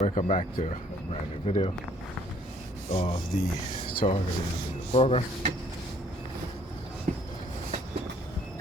Welcome back to a brand new video of the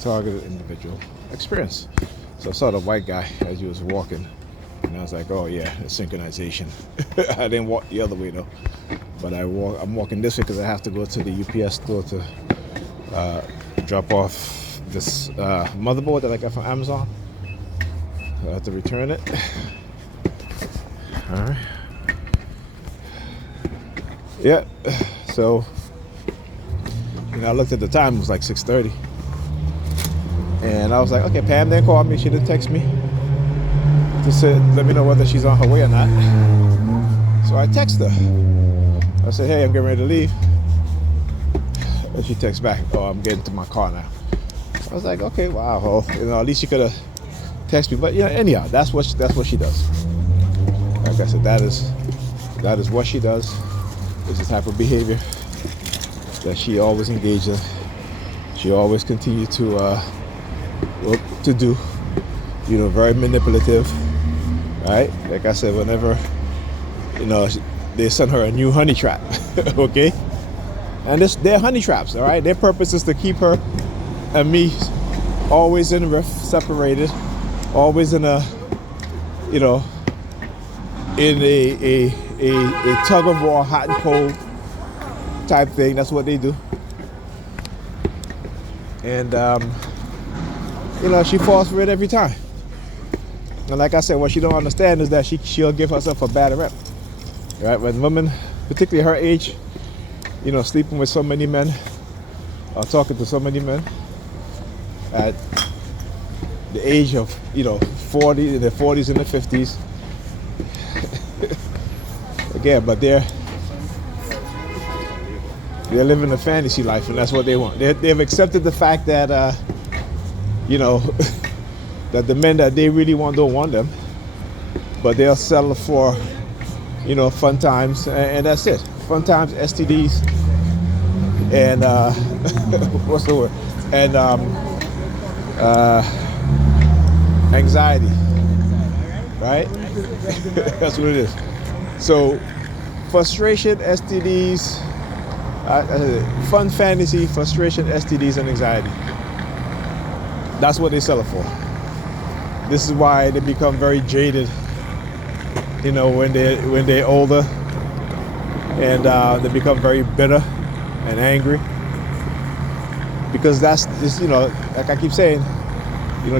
targeted individual experience. So I saw the white guy as he was walking, and I was like, "Oh yeah, it's synchronization." I didn't walk the other way though, but I'm walking this way because I have to go to the UPS store to drop off this motherboard that I got from Amazon. I have to return it. All right. Yeah. So, I looked at the time. It was like 6:30, and I was like, "Okay." Pam didn't call me. She didn't text me to say, let me know whether she's on her way or not. So I texted her. I said, "Hey, I'm getting ready to leave." And she texts back, "Oh, I'm getting to my car now." I was like, "Okay, wow. Well, at least you could have texted me." But anyhow, that's what she does. Like I said, that is what she does. It's the type of behavior that she always engaged in. She always continued to do. Very manipulative, right? Like I said, whenever they send her a new honey trap, okay? And they're honey traps, all right? Their purpose is to keep her and me always in a rift, separated, always in a in a tug of war, hot and cold type thing. That's what they do. And she falls for it every time. And like I said, what she don't understand is that she'll give herself a bad rep, right? When women, particularly her age, sleeping with so many men or talking to so many men at the age of 40, in their 40s and their 50s. Again, but they're living a fantasy life, and that's what they want. They've accepted the fact that that the men that they really want don't want them, but they'll settle for fun times, and that's it. Fun times, STDs, and what's the word? And anxiety, right? That's what it is. So, frustration, STDs, fun fantasy, frustration, STDs, and anxiety. That's what they sell it for. This is why they become very jaded, when they're older, and they become very bitter and angry. Because that's like I keep saying,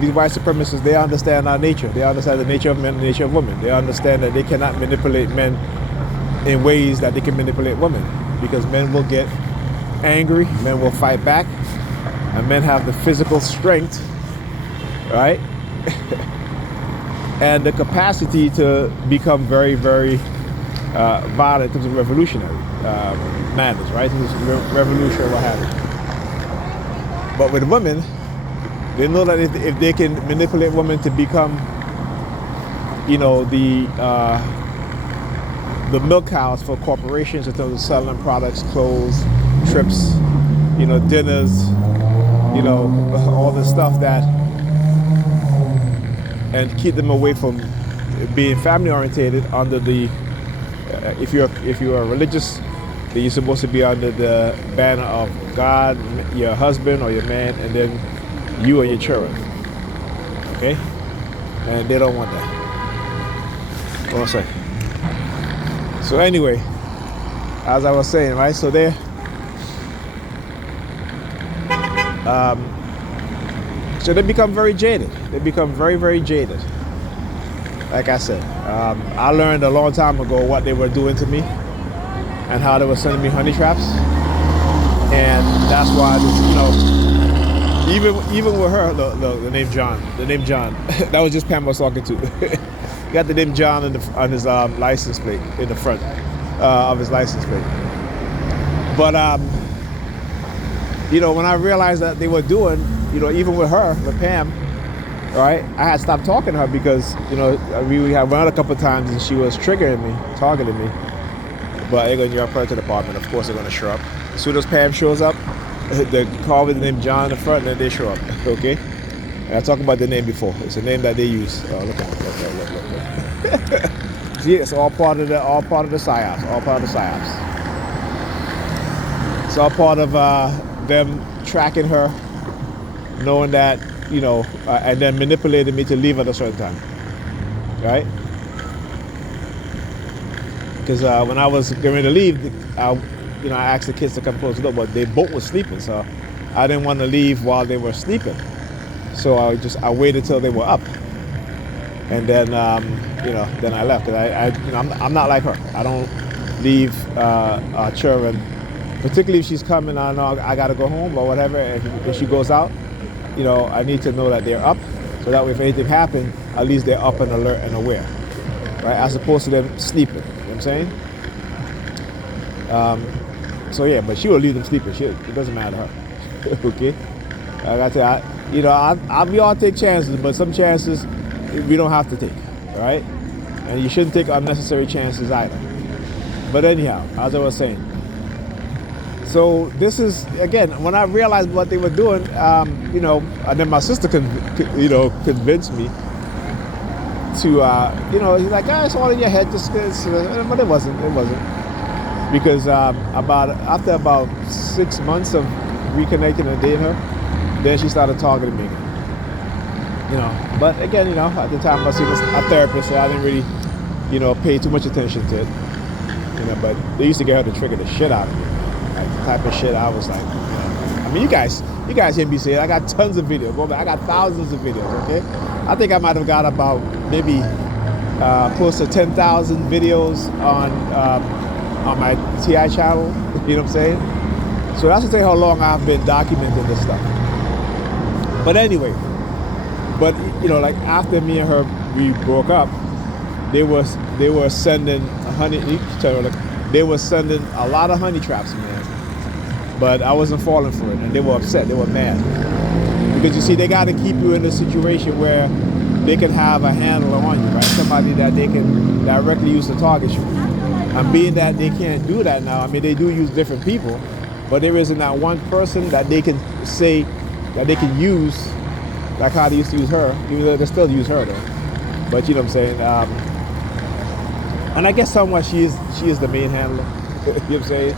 these white supremacists, they understand our nature. They understand the nature of men and the nature of women. They understand that they cannot manipulate men in ways that they can manipulate women. Because men will get angry, men will fight back, and men have the physical strength, right? And the capacity to become very, very violent in terms of revolutionary manners, right? In terms of revolutionary, what have you. But with women, they know that if they can manipulate women to become, the milk cows for corporations in terms of selling products, clothes, trips, dinners, all this stuff and keep them away from being family orientated under the, if you're religious, then you're supposed to be under the banner of God, your husband or your man, and then you and your children, okay? And they don't want that. One second. So anyway, as I was saying, right? So they become very jaded. They become very, very jaded. Like I said, I learned a long time ago what they were doing to me and how they were sending me honey traps, and that's why even with her, the name John, that was just Pam I was talking to. He got the name John on his license plate in the front of his license plate. But when I realized that they were doing, even with her, with Pam, right? I had stopped talking to her because we had run a couple of times and she was triggering me, targeting me. But they're going to her to the department. Of course, they're going to show up. As soon as Pam shows up, the car with the name John in the front, and then they show up. Okay. And I talked about the name before. It's a name that they use. Oh, look. Yeah, it's all part of the psyops. All part of the psyops. It's all part of them tracking her, knowing that, and then manipulating me to leave at a certain time, right? Because when I was getting ready to leave, I asked the kids to come close the door, but they both were sleeping, so I didn't want to leave while they were sleeping. So I waited till they were up, and then then I left. I'm not like her. I don't leave children, particularly if she's coming. I know I gotta go home or whatever. And if she goes out, I need to know that they're up, so that way if anything happens, at least they're up and alert and aware, right? As opposed to them sleeping. You know what I'm saying? So yeah, but she will leave them sleeping. It doesn't matter to her. Okay. Like I said, we all take chances, but some chances we don't have to take, right? And you shouldn't take unnecessary chances either. But anyhow, as I was saying, so this is, again, when I realized what they were doing, and then my sister convinced me to, he's like, it's all in your head, but it wasn't. Because after about 6 months of reconnecting and dating her, then she started targeting me. But again, at the time I was seeing a therapist, so I didn't really, pay too much attention to it. But they used to get her to trigger the shit out of me. Like the type of shit I was like, I mean, you guys hear me say it. I got tons of videos. I got thousands of videos, okay? I think I might have got about maybe close to 10,000 videos on my TI channel. You know what I'm saying? So that's to tell you how long I've been documenting this stuff. But anyway, like after me and her, we broke up, they were sending they were sending a lot of honey traps, man. But I wasn't falling for it, and they were upset. They were mad because you see, they got to keep you in a situation where they can have a handle on you, right? Somebody that they can directly use to target you. And being that they can't do that now, I mean, they do use different people, but there isn't that one person that they can say that they can use, like how they used to use her, even though they still use her though. But you know what I'm saying? And I guess somewhat she is the main handler. You know what I'm saying?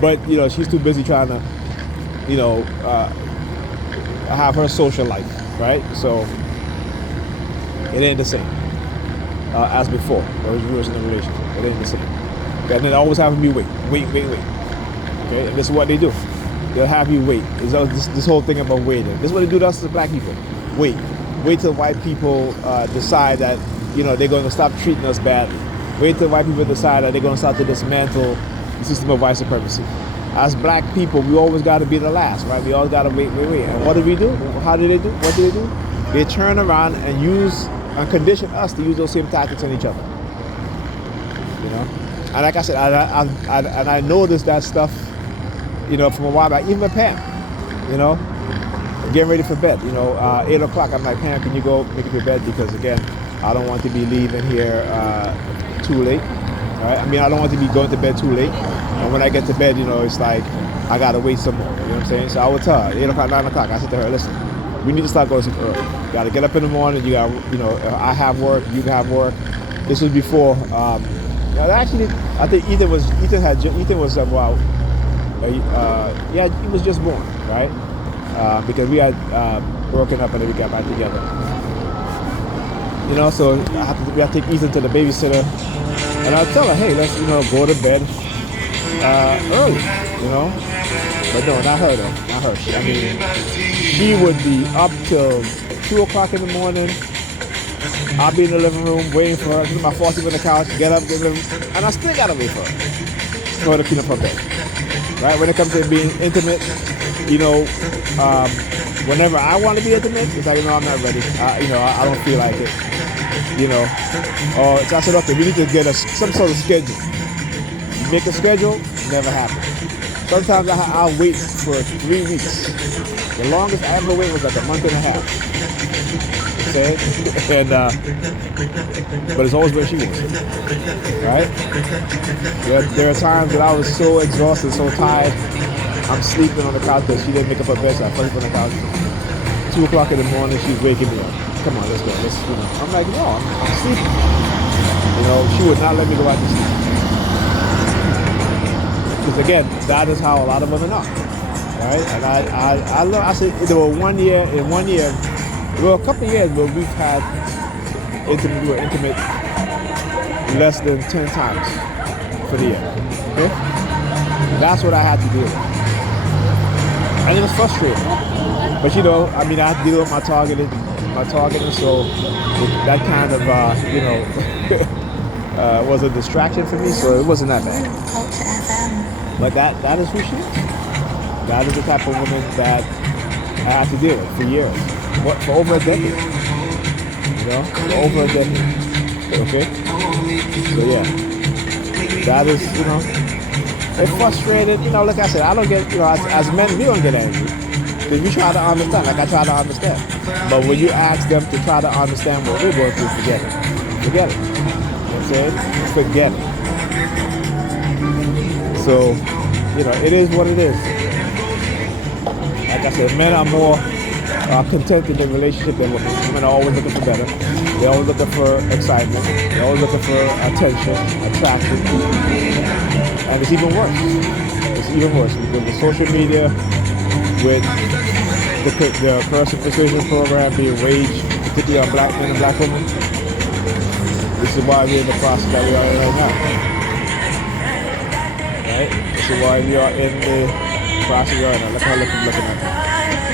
But she's too busy trying to, have her social life, right? So it ain't the same as before. Or we was in a relationship. It ain't the same. And then always having me wait. Okay, and this is what they do. They'll have you wait. It's this whole thing about waiting. This is what they do to us as black people. Wait till white people decide that they're going to stop treating us badly. Wait till white people decide that they're going to start to dismantle the system of white supremacy. As black people, we always got to be the last, right? We always got to wait. And what do we do? How do they do? What do they do? They turn around and condition us to use those same tactics on each other. And like I said, I noticed that stuff, from a while back. Even with Pam, getting ready for bed. 8 o'clock. I'm like, Pam, can you go make it to bed? Because again, I don't want to be leaving here too late. Right? I mean, I don't want to be going to bed too late. And when I get to bed, it's like I gotta wait some more. You know what I'm saying? So I would tell her 8 o'clock, 9 o'clock. I said to her, listen, we need to start going to sleep early. You gotta get up in the morning. You got, I have work. You have work. This was before. Actually, I think Ethan was about. He was just born, right? Because we had broken up and then we got back together. So we have to take Ethan to the babysitter, and I'll tell her, hey, let's go to bed early, But no, not her though, not her. I mean, she would be up till 2 o'clock in the morning. I'll be in the living room waiting for her. My 40 on the couch, get up, and I still gotta wait for her to clean up her bed. Right? When it comes to being intimate, whenever I want to be intimate, it's like, I'm not ready. I don't feel like it. So I said, okay, we need to get some sort of schedule. Make a schedule, never happens. Sometimes I'll wait for 3 weeks. The longest I ever waited was like a month and a half. Okay? And but it's always where she was. Right? There are times that I was so exhausted, so tired. I'm sleeping on the couch because she didn't make up her bed, so I fell asleep on the couch. 2 o'clock in the morning, she's waking me up. Come on, let's go. I'm like, no, I'm sleeping. You know, she would not let me go out to sleep. Because again, that is how a lot of women are, right? And I love. I said there were 1 year. In 1 year, there were a couple of years where we've had we were intimate less than 10 times for the year. Okay, that's what I had to deal with, and it was frustrating. But you know, I mean, I had to deal with my targeting, so that kind of was a distraction for me. So it wasn't that bad. But that is who she is. That is the type of woman that I had to deal with for years. For over a decade. You know? For over a decade. Okay? So yeah. That is, it's frustrated. You know, like I said, I don't get, as men, we don't get angry. Because we try to understand, like I try to understand. But when you ask them to try to understand what we're going through, forget it. Forget it. You know what I'm saying? Forget it. So, it is what it is. Like I said, men are more contented in relationship than women. Women are always looking for better. They're always looking for excitement. They're always looking for attention, attraction. And it's even worse. It's even worse because with social media, with the person persuasion program being waged, particularly on black men and black women, this is why we're in the process that we are in right now. Right? This is why we are in the process we are in. Look how I'm looking at that.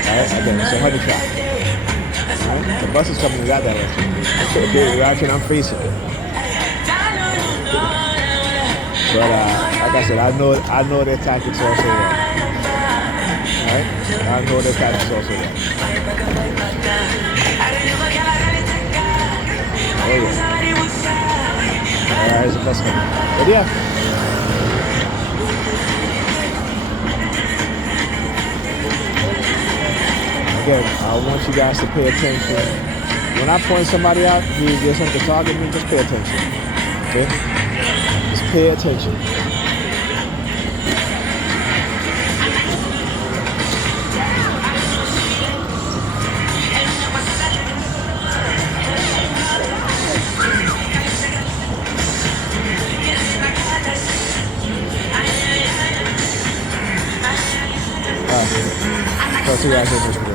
Right? Again, it's a honey trap. Right? The bus is coming in that direction. The direction I'm facing. But like I said, I know their tactics also well. Right? I know their tactics also well. Oh yeah. Alright, it's a bus coming. But yeah. Again, I want you guys to pay attention. When I point somebody out who there's something target me, just pay attention. Okay? Just pay attention. Alright. Talk to you guys later.